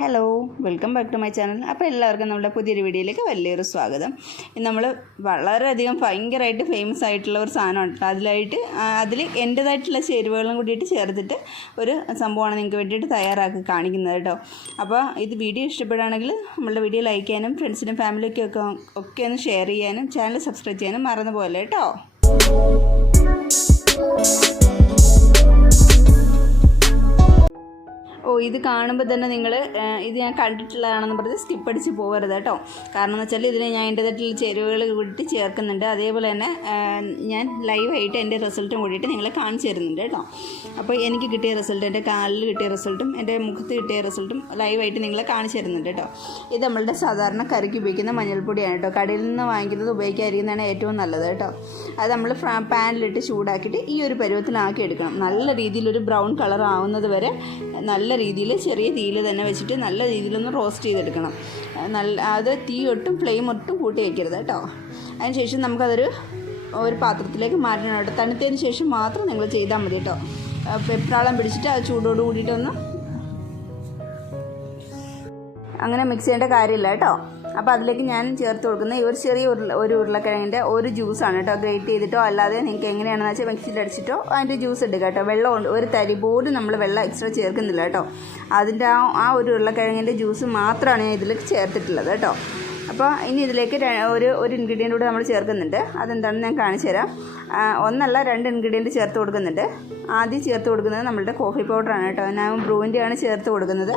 Hello, welcome back to my channel. അപ്പോൾ എല്ലാവർക്കും നമ്മുടെ പുതിയൊരു വീഡിയോയിലേക്ക് വലിയൊരു സ്വാഗതം. നമ്മൾ വളരെയധികം ഭയങ്കരമായിട്ട് ഫേമസ് ആയിട്ടുള്ള ഒരു സാധനമാണ്. അതിൽ എൻ്റേതായിട്ടുള്ള ചേരുവകളും കൂടിയിട്ട് ചേർത്തിട്ട് ഒരു സംഭവമാണ് നിങ്ങൾക്ക് വേണ്ടിയിട്ട് തയ്യാറാക്കി കാണിക്കുന്നത് കേട്ടോ. അപ്പോൾ ഇത് വീഡിയോ ഇഷ്ടപ്പെടുകയാണെങ്കിൽ നമ്മളുടെ വീഡിയോ ലൈക്ക് ചെയ്യാനും ഫ്രണ്ട്സിനും ഫാമിലിക്കും ഒക്കെ ഒന്ന് ഷെയർ ചെയ്യാനും ചാനൽ സബ്സ്ക്രൈബ് ചെയ്യാനും മറന്നു പോലെ കേട്ടോ. ഇത് കാണുമ്പോൾ തന്നെ നിങ്ങൾ ഇത് ഞാൻ കണ്ടിട്ടുള്ളതാണെന്ന് പറഞ്ഞ് സ്കിപ്പ് അടിച്ച് പോകരുത് കേട്ടോ. കാരണം എന്ന് വെച്ചാൽ ഇതിന് ഞാൻ എൻ്റേതായിട്ടുള്ള ചേരുവകൾ കൂടിയിട്ട് ചേർക്കുന്നുണ്ട്. അതേപോലെ തന്നെ ഞാൻ ലൈവായിട്ട് എൻ്റെ റിസൾട്ടും കൂടിയിട്ട് നിങ്ങളെ കാണിച്ചു തരുന്നുണ്ട് കേട്ടോ. അപ്പോൾ എനിക്ക് കിട്ടിയ റിസൾട്ട്, എൻ്റെ കാലിൽ കിട്ടിയ റിസൾട്ടും എൻ്റെ മുഖത്ത് കിട്ടിയ റിസൾട്ടും ലൈവായിട്ട് നിങ്ങളെ കാണിച്ചു തരുന്നുണ്ട് കേട്ടോ. ഇത് നമ്മളുടെ സാധാരണ കറിക്ക് ഉപയോഗിക്കുന്ന മഞ്ഞൾപ്പൊടിയാണ് കേട്ടോ. കടയിൽ നിന്ന് വാങ്ങിക്കുന്നത് ഉപയോഗിക്കാതിരിക്കുന്നതാണ് ഏറ്റവും നല്ലത് കേട്ടോ. അത് നമ്മൾ പാനിലിട്ട് ചൂടാക്കിയിട്ട് ഈ ഒരു പരുവത്തിലാക്കി എടുക്കണം. നല്ല രീതിയിലൊരു ബ്രൗൺ കളർ ആവുന്നത് വരെ നല്ല രീതിയിൽ ചെറിയ തീയിൽ തന്നെ വെച്ചിട്ട് നല്ല രീതിയിലൊന്ന് റോസ്റ്റ് ചെയ്തെടുക്കണം. അത് തീ ഒട്ടും ഫ്ലെയിം ഒട്ടും കൂട്ടി വയ്ക്കരുത് കേട്ടോ. അതിനുശേഷം നമുക്കതൊരു പാത്രത്തിലേക്ക് മാറ്റണം കേട്ടോ. തണുത്തതിന് ശേഷം മാത്രം നിങ്ങൾ ചെയ്താൽ മതി കേട്ടോ. വെപ്രാളം പിടിച്ചിട്ട് അത് ചൂടോട് കൂടിയിട്ടൊന്ന് അങ്ങനെ മിക്സ് ചെയ്യേണ്ട കാര്യമില്ല കേട്ടോ. അപ്പോൾ അതിലേക്ക് ഞാൻ ചേർത്ത് കൊടുക്കുന്ന ഈ ഒരു ചെറിയ ഉരുളക്കിഴങ്ങിൻ്റെ ഒരു ജ്യൂസാണ് കേട്ടോ. ഗ്രേറ്റ് ചെയ്തിട്ടോ അല്ലാതെ നിങ്ങൾക്ക് എങ്ങനെയാണെന്ന് വെച്ചാൽ മിക്സിയിൽ അടിച്ചിട്ടോ അതിൻ്റെ ജ്യൂസ് എടുക്കുക കേട്ടോ. വെള്ളം ഒരു തരി പോലും നമ്മൾ വെള്ളം എക്സ്ട്രാ ചേർക്കുന്നില്ല കേട്ടോ. അതിൻ്റെ ആ ഒരു ഉരുളക്കിഴങ്ങിൻ്റെ ജ്യൂസ് മാത്രമാണ് ഞാൻ ഇതിലേക്ക് ചേർത്തിട്ടുള്ളത് കേട്ടോ. അപ്പോൾ ഇനി ഇതിലേക്ക് ഒരു ഇൻഗ്രീഡിയൻ്റ് കൂടെ നമ്മൾ ചേർക്കുന്നുണ്ട്. അതെന്താണെന്ന് ഞാൻ കാണിച്ചു തരാം. ഒന്നല്ല 2 ഇൻഗ്രീഡിയൻറ്റ് ചേർത്ത് കൊടുക്കുന്നുണ്ട്. ആദ്യം ചേർത്ത് കൊടുക്കുന്നത് നമ്മളുടെ കോഫി പൗഡറാണ് കേട്ടോ. ഞാൻ ബ്രൂവിൻ്റെയാണ് ചേർത്ത് കൊടുക്കുന്നത്.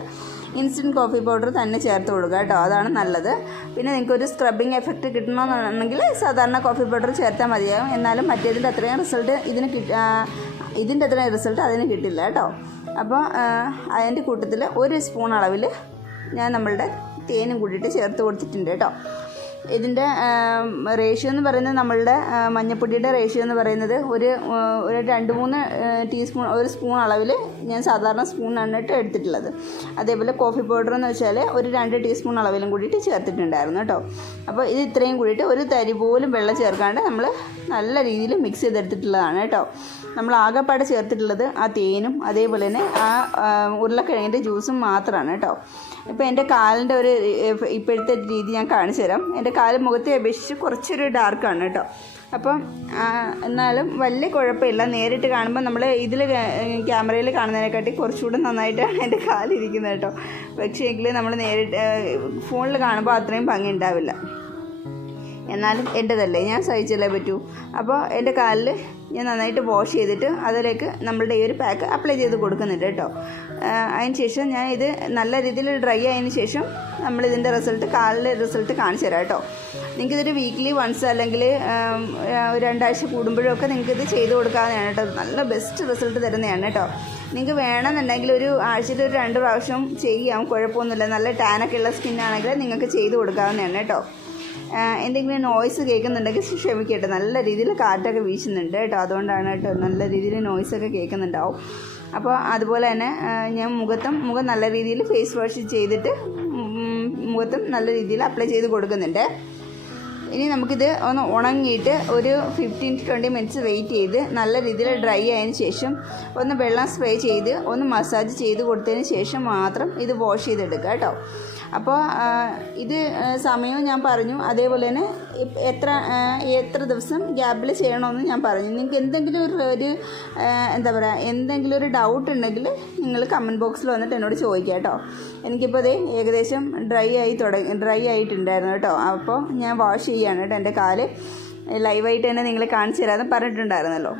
ഇൻസ്റ്റൻറ്റ് കോഫി പൗഡർ തന്നെ ചേർത്ത് കൊടുക്കുക കേട്ടോ, അതാണ് നല്ലത്. പിന്നെ നിങ്ങൾക്കൊരു സ്ക്രബിങ് എഫക്റ്റ് കിട്ടണമെന്നുണ്ടെങ്കിൽ സാധാരണ കോഫി പൗഡർ ചേർത്താൽ മതിയാകും. എന്നാലും മറ്റേതിൻ്റെ അത്രയും റിസൾട്ട് ഇതിൻ്റെ അത്രയും റിസൾട്ട് അതിന് കിട്ടില്ല കേട്ടോ. അപ്പോൾ അതിൻ്റെ കൂട്ടത്തിൽ 1 സ്പൂൺ അളവിൽ ഞാൻ നമ്മളുടെ തേനും കൂടിയിട്ട് ചേർത്ത് കൊടുത്തിട്ടുണ്ട് കേട്ടോ. ഇതിൻ്റെ റേഷ്യോ എന്ന് പറയുന്നത് നമ്മളുടെ മഞ്ഞപ്പൊടിയുടെ റേഷ്യോ എന്ന് പറയുന്നത് ഒരു 2-3 ടീസ്പൂൺ 1 സ്പൂൺ അളവിൽ ഞാൻ സാധാരണ സ്പൂണാണ് കേട്ടോ എടുത്തിട്ടുള്ളത്. അതേപോലെ കോഫി പൗഡർ എന്ന് വെച്ചാൽ ഒരു 2 ടീസ്പൂൺ അളവിലും കൂടിയിട്ട് ചേർത്തിട്ടുണ്ടായിരുന്നു കേട്ടോ. അപ്പോൾ ഇത് ഇത്രയും കൂടിയിട്ട് ഒരു തരി പോലും വെള്ളം ചേർക്കാണ്ട് നമ്മൾ നല്ല രീതിയിൽ മിക്സ് ചെയ്തെടുത്തിട്ടുള്ളതാണ് കേട്ടോ. നമ്മൾ ആകെപ്പാടെ ചേർത്തിട്ടുള്ളത് ആ തേനും അതേപോലെ തന്നെ ആ ഉരുളക്കിഴങ്ങിൻ്റെ ജ്യൂസും മാത്രമാണ് കേട്ടോ. ഇപ്പോൾ എൻ്റെ കാലിൻ്റെ ഇപ്പോഴത്തെ രീതി ഞാൻ കാണിച്ചു തരാം. എൻ്റെ കാല് മുഖത്തെ അപേക്ഷിച്ച് കുറച്ചൊരു ഡാർക്കാണ് കേട്ടോ. അപ്പം എന്നാലും വലിയ കുഴപ്പമില്ല. നേരിട്ട് കാണുമ്പോൾ നമ്മൾ ഇതിൽ ക്യാമറയിൽ കാണുന്നതിനെക്കാട്ടി കുറച്ചുകൂടെ നന്നായിട്ടാണ് എൻ്റെ കാലിരിക്കുന്നത് കേട്ടോ. പക്ഷേ എങ്കിൽ നമ്മൾ നേരിട്ട് ഫോണിൽ കാണുമ്പോൾ അത്രയും ഭംഗി ഉണ്ടാവില്ല. എന്നാലും എൻ്റെതല്ലേ, ഞാൻ സഹിച്ചല്ലേ പറ്റൂ. അപ്പോൾ എൻ്റെ കാലിൽ ഞാൻ നന്നായിട്ട് വാഷ് ചെയ്തിട്ട് അതിലേക്ക് നമ്മളുടെ ഈ ഒരു പാക്ക് അപ്ലൈ ചെയ്ത് കൊടുക്കുന്നുണ്ട് കേട്ടോ. അതിന് ശേഷം ഞാൻ ഇത് നല്ല രീതിയിൽ ഡ്രൈ ആയതിന് ശേഷം നമ്മളിതിൻ്റെ കാലിലെ റിസൾട്ട് കാണിച്ചു തരാം കേട്ടോ. നിങ്ങൾക്കിതൊരു വീക്ക്ലി വൺസ് അല്ലെങ്കിൽ 2 ആഴ്ച കൂടുമ്പോഴൊക്കെ നിങ്ങൾക്കിത് ചെയ്ത് കൊടുക്കാവുന്നതാണ് കേട്ടോ. നല്ല ബെസ്റ്റ് റിസൾട്ട് തരുന്നതാണ് കേട്ടോ. നിങ്ങൾക്ക് വേണമെന്നുണ്ടെങ്കിൽ ഒരു ആഴ്ചയിൽ 2 പ്രാവശ്യം ചെയ്യാം, കുഴപ്പമൊന്നുമില്ല. നല്ല ടാനൊക്കെ ഉള്ള സ്കിന്നാണെങ്കിൽ നിങ്ങൾക്ക് ചെയ്ത് കൊടുക്കാവുന്നതാണ് കേട്ടോ. എന്തെങ്കിലും നോയ്സ് കേൾക്കുന്നുണ്ടെങ്കിൽ ക്ഷമിക്കട്ടെ, നല്ല രീതിയിൽ കാറ്റൊക്കെ വീശുന്നുണ്ട് കേട്ടോ. അതുകൊണ്ടാണ് കേട്ടോ, നല്ല രീതിയിൽ നോയ്സൊക്കെ കേൾക്കുന്നുണ്ടാവും. അപ്പോൾ അതുപോലെ തന്നെ ഞാൻ മുഖം നല്ല രീതിയിൽ ഫേസ് വാഷ് ചെയ്തിട്ട് മുഖത്തും നല്ല രീതിയിൽ അപ്ലൈ ചെയ്ത് കൊടുക്കുന്നുണ്ട്. ഇനി നമുക്കിത് ഒന്ന് ഉണങ്ങിയിട്ട് ഒരു 15-20 മിനിറ്റ്സ് വെയിറ്റ് ചെയ്ത് നല്ല രീതിയിൽ ഡ്രൈ ആയതിന് ശേഷം ഒന്ന് വെള്ളം സ്പ്രേ ചെയ്ത് ഒന്ന് മസാജ് ചെയ്ത് കൊടുത്തതിന് ശേഷം മാത്രം ഇത് വാഷ് ചെയ്തെടുക്കുക കേട്ടോ. അപ്പോൾ ഇത് സമയവും ഞാൻ പറഞ്ഞു. അതേപോലെ തന്നെ എത്ര ദിവസം ഗ്യാപ്പിൽ ചെയ്യണമെന്ന് ഞാൻ പറഞ്ഞു. നിങ്ങൾക്ക് എന്തെങ്കിലും എന്തെങ്കിലും ഒരു ഡൗട്ട് ഉണ്ടെങ്കിൽ നിങ്ങൾ കമൻറ്റ് ബോക്സിൽ വന്നിട്ട് എന്നോട് ചോദിക്കുക കേട്ടോ. എനിക്കിപ്പോൾ ഇത് ഏകദേശം ഡ്രൈ ആയിട്ടുണ്ടായിരുന്നു കേട്ടോ. അപ്പോൾ ഞാൻ വാഷ് ചെയ്യുകയാണ് കേട്ടോ. എൻ്റെ കാല് ലൈവായിട്ട് തന്നെ നിങ്ങളെ കാണിച്ചു തരാമെന്ന് പറഞ്ഞിട്ടുണ്ടായിരുന്നല്ലോ.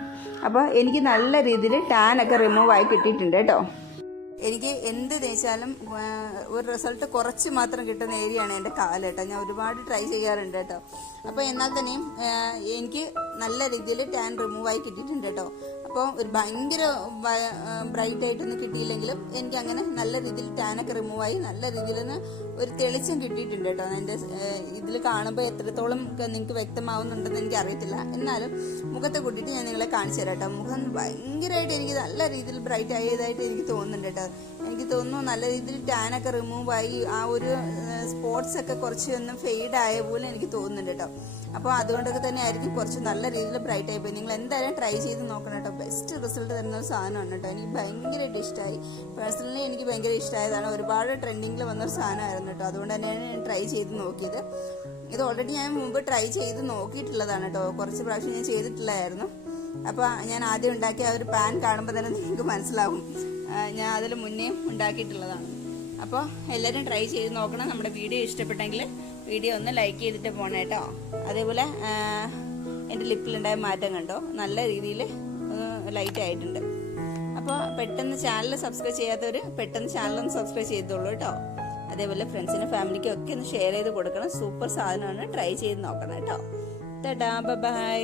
അപ്പോൾ എനിക്ക് നല്ല രീതിയിൽ ടാനൊക്കെ റിമൂവ് ആയി കിട്ടിയിട്ടുണ്ട് കേട്ടോ. എനിക്ക് എന്ത് തേച്ചാലും ഒരു റിസൾട്ട് കുറച്ച് മാത്രം കിട്ടുന്ന ഏരിയയാണ് എൻ്റെ കാല് കേട്ടോ. ഞാൻ ഒരുപാട് ട്രൈ ചെയ്യാറുണ്ട് കേട്ടോ. അപ്പോൾ എന്നാൽ തന്നെയും എനിക്ക് നല്ല രീതിയിൽ ടാൻ റിമൂവ് ആയി കിട്ടിയിട്ടുണ്ട് കേട്ടോ. അപ്പോൾ ഒരു ഭയങ്കര ബ്രൈറ്റ് ആയിട്ടൊന്നും കിട്ടിയില്ലെങ്കിലും എനിക്ക് അങ്ങനെ നല്ല രീതിയിൽ ടാനൊക്കെ റിമൂവ് ആയി നല്ല രീതിയിൽ ഒരു തെളിച്ചം കിട്ടിയിട്ടുണ്ട് കേട്ടോ. എൻ്റെ ഇതിൽ കാണുമ്പോൾ എത്രത്തോളം നിങ്ങൾക്ക് വ്യക്തമാവുന്നുണ്ടെന്ന് എനിക്ക് അറിയത്തില്ല. എന്നാലും മുഖത്തെ കൂട്ടിയിട്ട് ഞാൻ നിങ്ങളെ കാണിച്ചു തരാം കേട്ടോ. മുഖം ഭയങ്കരമായിട്ട് എനിക്ക് നല്ല രീതിയിൽ ബ്രൈറ്റ് ആയതായിട്ട് എനിക്ക് തോന്നുന്നുണ്ട് കേട്ടോ. എനിക്ക് എനിക്ക് തോന്നുന്നു നല്ല രീതിയിൽ ടാനൊക്കെ റിമൂവ് ആയി ആ ഒരു സ്പോട്ട്സ് ഒക്കെ കുറച്ച് ഒന്ന് ഫെയ്ഡ് ആയ പോലെ എനിക്ക് തോന്നുന്നുണ്ട് കേട്ടോ. അപ്പോൾ അതുകൊണ്ടൊക്കെ തന്നെ ആയിരിക്കും കുറച്ച് നല്ല രീതിയിൽ ബ്രൈറ്റ് ആയി പോയി. നിങ്ങൾ എന്തായാലും ട്രൈ ചെയ്ത് നോക്കണം കേട്ടോ. ബെസ്റ്റ് റിസൾട്ട് തരുന്ന ഒരു സാധനമാണ് കേട്ടോ. എനിക്ക് ഭയങ്കരമായിട്ട് ഇഷ്ടമായി. പേഴ്സണലി എനിക്ക് ഭയങ്കര ഇഷ്ടമായതാണ്. ഒരുപാട് ട്രെൻഡിങ്ങിൽ വന്നൊരു സാധനമായിരുന്നു കേട്ടോ. അതുകൊണ്ട് തന്നെയാണ് ഞാൻ ട്രൈ ചെയ്ത് നോക്കിയത്. ഇത് ഓൾറെഡി ഞാൻ മുമ്പ് ട്രൈ ചെയ്ത് നോക്കിയിട്ടുള്ളതാണ് കേട്ടോ. കുറച്ച് പ്രാവശ്യം ഞാൻ ചെയ്തിട്ടുള്ളതായിരുന്നു. അപ്പോൾ ഞാൻ ആദ്യം ഉണ്ടാക്കിയ ആ ഒരു പാൻ കാണുമ്പോൾ തന്നെ നിങ്ങൾക്ക് മനസ്സിലാവും ഞാൻ അതിൽ മുന്നേ ഉണ്ടാക്കിയിട്ടുള്ളതാണ്. അപ്പോൾ എല്ലാവരും ട്രൈ ചെയ്ത് നോക്കണം. നമ്മുടെ വീഡിയോ ഇഷ്ടപ്പെട്ടെങ്കിൽ വീഡിയോ ഒന്ന് ലൈക്ക് ചെയ്തിട്ട് പോകണം കേട്ടോ. അതേപോലെ എൻ്റെ ലിപ്പിലുണ്ടായ മാറ്റം കണ്ടോ, നല്ല രീതിയിൽ ലൈറ്റ് ആയിട്ടുണ്ട്. അപ്പോൾ പെട്ടെന്ന് ചാനൽ സബ്സ്ക്രൈബ് ചെയ്യാത്തവർ പെട്ടെന്ന് ചാനലൊന്ന് സബ്സ്ക്രൈബ് ചെയ്തോളൂ കേട്ടോ. അതേപോലെ ഫ്രണ്ട്സിനും ഫാമിലിക്കും ഒക്കെ ഒന്ന് ഷെയർ ചെയ്ത് കൊടുക്കണം. സൂപ്പർ സാധനമാണ്, ട്രൈ ചെയ്ത് നോക്കണം കേട്ടോ. ടാറ്റാ, ബൈ.